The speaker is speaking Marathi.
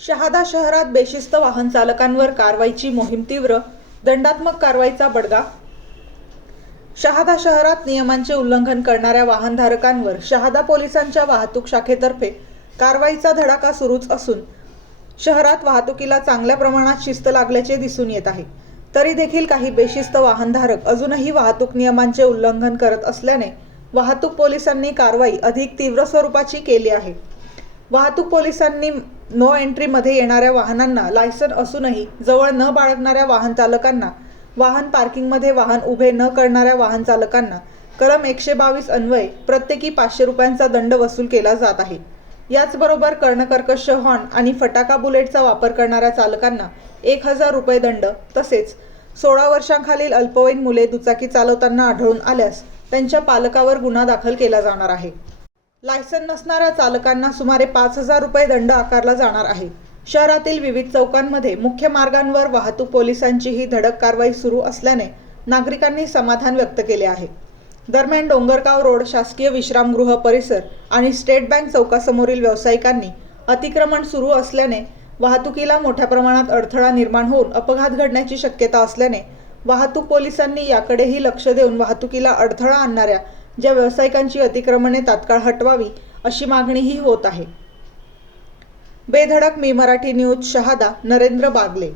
शहादा शहरात बेशिस्त वाहन चालकांवर कारवाईची मोहीम तीव्र दंडात्मक कारवाईचा बडगा. शहादा शहरात नियमांचे उल्लंघन करणाऱ्या वाहनधारकांवर शहादा पोलिसांच्या वाहतूक शाखेतर्फे कारवाईचा धडाका सुरूच असून शहरात वाहतुकीला चांगल्या प्रमाणात शिस्त लागल्याचे दिसून येत आहे. तरी देखील काही बेशिस्त वाहनधारक अजूनही वाहतूक नियमांचे उल्लंघन करत असल्याने वाहतूक पोलिसांनी कारवाई अधिक तीव्र स्वरूपाची केली आहे. वाहतूक पोलिसांनी नो एंट्रीमध्ये येणाऱ्या वाहनांना लायसन असूनही जवळ न बाळगणाऱ्या वाहन चालकांना वाहन पार्किंगमध्ये वाहन उभे न करणाऱ्या वाहन चालकांना कलम एकशे बावीस अन्वये प्रत्येकी पाचशे रुपयांचा दंड वसूल केला जात आहे. याचबरोबर कर्णकर्कश हॉर्न आणि फटाका बुलेटचा वापर करणाऱ्या चालकांना एक हजार रुपये दंड तसेच सोळा वर्षांखालील अल्पवयीन मुले दुचाकी चालवताना आढळून आल्यास त्यांच्या पालकावर गुन्हा दाखल केला जाणार आहे. लायसन नसणाऱ्या चालकांना सुमारे पाच हजार रुपये दंड आकारला जाणार आहे. शहरातील विविध चौकांमध्ये मुख्य मार्गांवर वाहतूक पोलिसांची ही धडक कारवाई सुरू असल्याने नागरिकांनी समाधान व्यक्त केले आहे. दरम्यान डोंगरगाव रोड शासकीय विश्रामगृह परिसर आणि स्टेट बँक चौकासमोरील व्यावसायिकांनी अतिक्रमण सुरू असल्याने वाहतुकीला मोठ्या प्रमाणात अडथळा निर्माण होऊन अपघात घडण्याची शक्यता असल्याने वाहतूक पोलिसांनी याकडेही लक्ष देऊन वाहतुकीला अडथळा आणणाऱ्या ज्या व्यावसायिकांची अतिक्रमणे तात्काळ हटवावी अशी मागणीही होत आहे. बेधडक मी मराठी न्यूज शहादा नरेंद्र बागले.